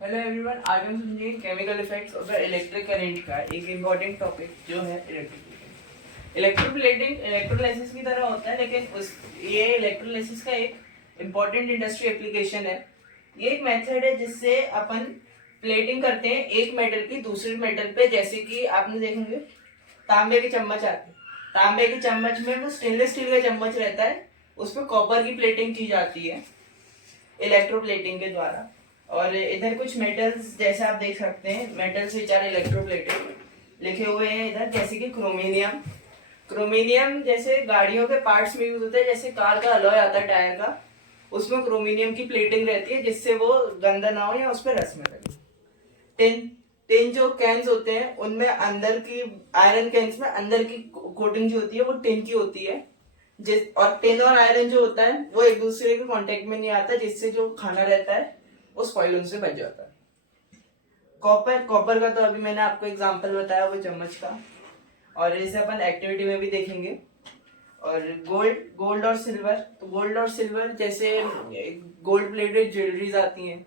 Hello everyone, आज हम समझेंगे chemical effects of the electric current का एक इम्पॉर्टेंट टॉपिक जो है इलेक्ट्रोप्लेटिंग। इलेक्ट्रोलाइसिस की तरह होता है, लेकिन ये इलेक्ट्रोलाइसिस का एक इम्पॉर्टेंट इंडस्ट्री एप्लीकेशन है। ये एक मेथड है जिससे अपन प्लेटिंग करते हैं एक मेटल की दूसरे मेटल पे। जैसे कि आपने देखेंगे तांबे के चम्मच आते हैं, तांबे के चम्मच में वो स्टेनलेस स्टील का चम्मच रहता है, उस पर कॉपर की प्लेटिंग की जाती है इलेक्ट्रोप्लेटिंग के द्वारा। और इधर कुछ मेटल्स जैसे आप देख सकते हैं, मेटल्स विच आर इलेक्ट्रोप्लेटेड लिखे हुए हैं इधर, जैसे कि क्रोमिनियम। क्रोमिनियम जैसे गाड़ियों के पार्ट्स में यूज होता है, जैसे कार का अलॉय आता है टायर का, उसमें क्रोमिनियम की प्लेटिंग रहती है जिससे वो गंदा ना हो या उस पर रस में लगे। टिन टिन जो कैंस होते हैं उनमें अंदर की आयरन कैंस में अंदर की कोटिंग जो होती है वो टिन की होती है। और टिन और आयरन जो होता है वो एक दूसरे के कांटेक्ट में नहीं आता, जिससे जो खाना रहता है वो स्पॉइल उनसे बच जाता है। कॉपर कॉपर का तो अभी मैंने आपको एग्जांपल बताया वो चम्मच का, और इसे अपन एक्टिविटी में भी देखेंगे। और गोल्ड और सिल्वर, तो गोल्ड और सिल्वर जैसे गोल्ड प्लेटेड ज्वेलरीज आती हैं,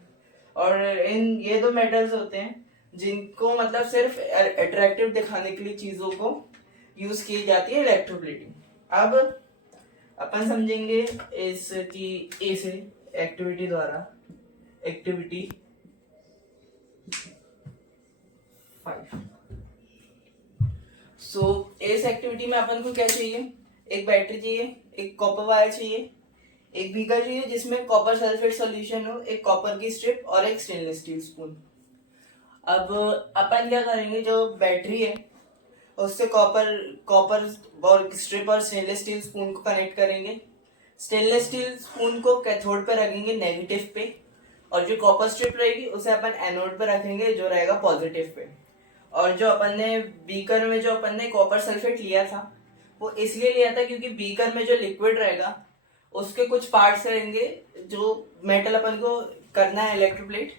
और इन ये दो मेटल्स होते हैं जिनको मतलब सिर्फ अट्रैक्टिव दिखाने के लिए चीजों को यूज की जाती है इलेक्ट्रोप्लेटिंग। अब अपन समझेंगे इसकी ए से एक्टिविटी द्वारा। एक्टिविटी 5। इस एक्टिविटी में अपन को क्या चाहिए? एक बैटरी चाहिए, एक कॉपर वायर चाहिए, एक बीकर चाहिए जिसमें कॉपर सल्फेट सॉल्यूशन हो, एक कॉपर की स्ट्रिप और एक स्टेनलेस स्टील स्पून। अब अपन क्या करेंगे, जो बैटरी है उससे कॉपर कॉपर और स्ट्रिप और स्टेनलेस स्टील स्पून को कनेक्ट करेंगे। स्टेनलेस स्टील स्पून को कैथोड पे रखेंगे नेगेटिव पे, और जो कॉपर स्ट्रिप रहेगी उसे अपन एनोड पे रखेंगे जो रहेगा पॉजिटिव पे। और जो अपन ने बीकर में जो अपन ने कॉपर सल्फेट लिया था वो इसलिए लिया था क्योंकि बीकर में जो लिक्विड रहेगा उसके कुछ पार्ट्स रहेंगे जो मेटल अपन को करना है इलेक्ट्रोप्लेट,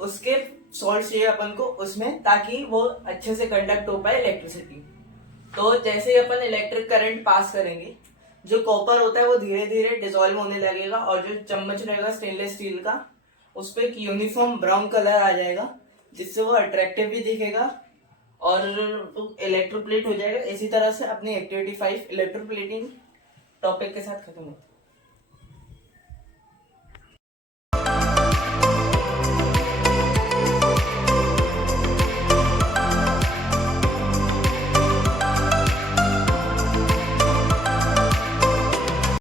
उसके सॉल्ट चाहिए अपन को उसमें, ताकि वो अच्छे से कंडक्ट हो पाए इलेक्ट्रिसिटी। तो जैसे ही अपन इलेक्ट्रिक करंट पास करेंगे, जो कॉपर होता है वो धीरे धीरे डिसॉल्व होने लगेगा, और जो चम्मच रहेगा स्टेनलेस स्टील का उस पर एक यूनिफॉर्म ब्राउन कलर आ जाएगा, जिससे वो अट्रैक्टिव भी दिखेगा और इलेक्ट्रोप्लेट हो जाएगा। इसी तरह से अपनी एक्टिविटी 5 इलेक्ट्रोप्लेटिंग टॉपिक के साथ खत्म होती है।